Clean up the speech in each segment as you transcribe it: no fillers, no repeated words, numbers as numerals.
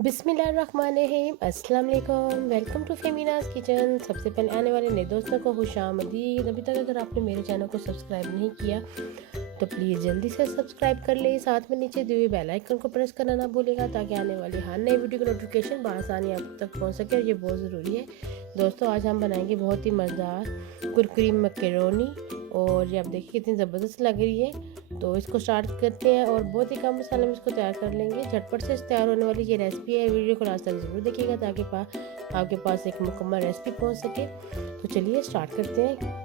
बिस्मिल्लाहिर्रहमानिर्रहीम, अस्सलाम वालेकुम। Welcome to Femina's kitchen. सबसे पहले आने वाले नए दोस्तों को खुशामदीद। अभी तक अगर आपने मेरे चैनल को सब्सक्राइब नहीं किया तो प्लीज़ जल्दी से सब्सक्राइब कर ले। साथ में नीचे दिए हुए बेल आइकन को प्रेस करना ना भूलिएगा ताकि आने वाली हर नई वीडियो की नोटिफिकेशन बआसानी आप तक पहुंच सके, और ये बहुत ज़रूरी है। दोस्तों, आज हम बनाएंगे बहुत ही मज़ेदार कुरकुरी मैकरोनी, और ये आप देखिए कितनी ज़बरदस्त लग रही है। तो इसको स्टार्ट करते हैं और बहुत ही कम मसाले में इसको तैयार कर लेंगे। झटपट से तैयार होने वाली ये रेसिपी है। वीडियो को लास्ट तक ज़रूर देखिएगा ताकि आपके पास एक मुकम्मल रेसिपी पहुंच सके। तो चलिए स्टार्ट करते हैं।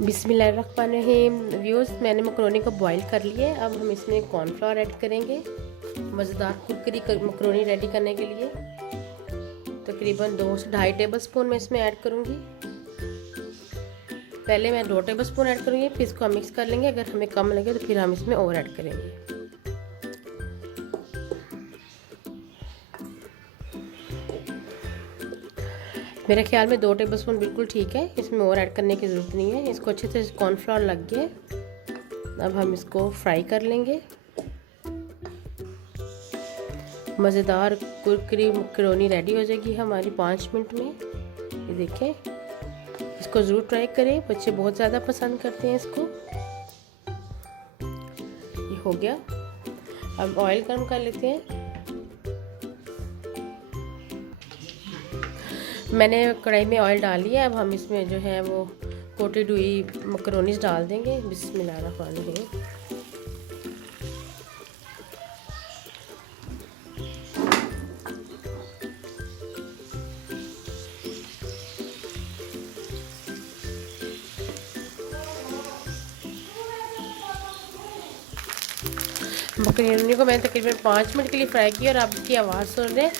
बिस्मिल्लाहिर्रहमानिर्रहीम। व्यूअर्स, मैंने मैकरोनी को बॉईल कर लिया है। अब हम इसमें कॉर्नफ्लोर ऐड करेंगे मज़ेदार कुरकुरी मैकरोनी रेडी करने के लिए। तकरीबन 2 से 2.5 टेबल स्पून मैं इसमें ऐड करूँगी। पहले मैं 2 टेबल स्पून ऐड करूँगी, फिर इसको हम मिक्स कर लेंगे। अगर हमें कम लगे तो फिर हम इसमें और ऐड करेंगे। मेरे ख्याल में 2 टेबलस्पून बिल्कुल ठीक है, इसमें और ऐड करने की ज़रूरत नहीं है। इसको अच्छे से कॉर्नफ्लोर लग गया। अब हम इसको फ्राई कर लेंगे। मज़ेदार कुरकुरी मैकरोनी रेडी हो जाएगी हमारी 5 मिनट में। ये देखें, इसको ज़रूर ट्राई करें, बच्चे बहुत ज़्यादा पसंद करते हैं इसको। ये हो गया। अब ऑयल गर्म कर लेते हैं। मैंने कढ़ाई में ऑयल डाल लिया। अब हम इसमें जो है वो कोटेड हुई मैकरोनीज डाल देंगे। बिस्मिल्लाहिर्रहमानिर्रहीम। मैकरोनी को मैंने तकरीबन 5 मिनट के लिए फ्राई किया, और आप इसकी आवाज़ सुन रहे हैं,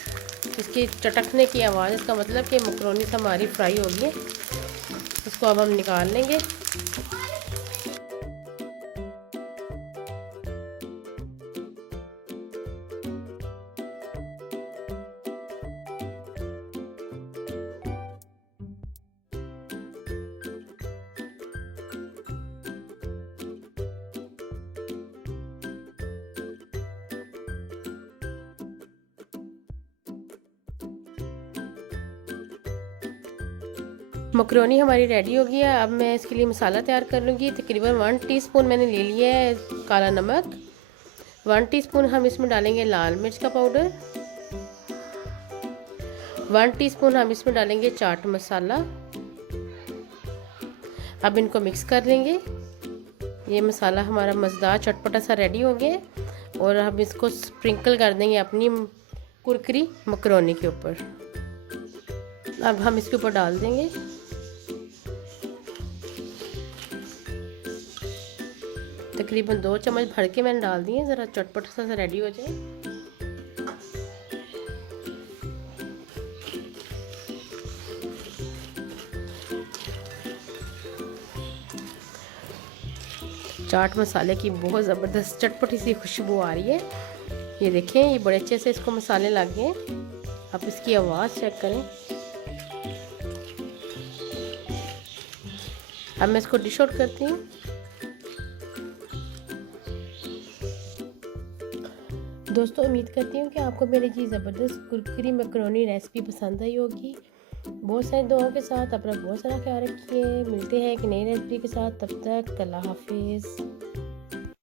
इसकी चटकने की आवाज़, इसका मतलब कि मैकरोनी हमारी फ्राई होगी। इसको अब हम निकाल लेंगे। मैकरोनी हमारी रेडी हो गई है। अब मैं इसके लिए मसाला तैयार कर लूँगी। तकरीबन 1 टीस्पून मैंने ले लिया है काला नमक। 1 टीस्पून हम इसमें डालेंगे लाल मिर्च का पाउडर। 1 टीस्पून हम इसमें डालेंगे चाट मसाला। अब इनको मिक्स कर लेंगे। ये मसाला हमारा मज़ेदार चटपटा सा रेडी हो गया, और हम इसको स्प्रिंकल कर देंगे अपनी कुरकुरी मैकरोनी के ऊपर। अब हम इसके ऊपर डाल देंगे। तकरीबन 2 चम्मच भर के मैंने डाल दिए, ज़रा चटपटा सा रेडी हो जाए। चाट मसाले की बहुत ज़बरदस्त चटपटी सी खुशबू आ रही है। ये देखें, ये बड़े अच्छे से इसको मसाले लग गए। आप इसकी आवाज़ चेक करें। अब मैं इसको डिश आउट करती हूँ। दोस्तों उम्मीद करती हूँ कि आपको मेरी ये ज़बरदस्त कुरकुरी मैकरोनी रेसिपी पसंद आई होगी। बहुत सारी दुआओं के साथ अपना बहुत सारा ख्याल रखिए। मिलते हैं एक नई रेसिपी के साथ, तब तक अल्लाह हाफिज़।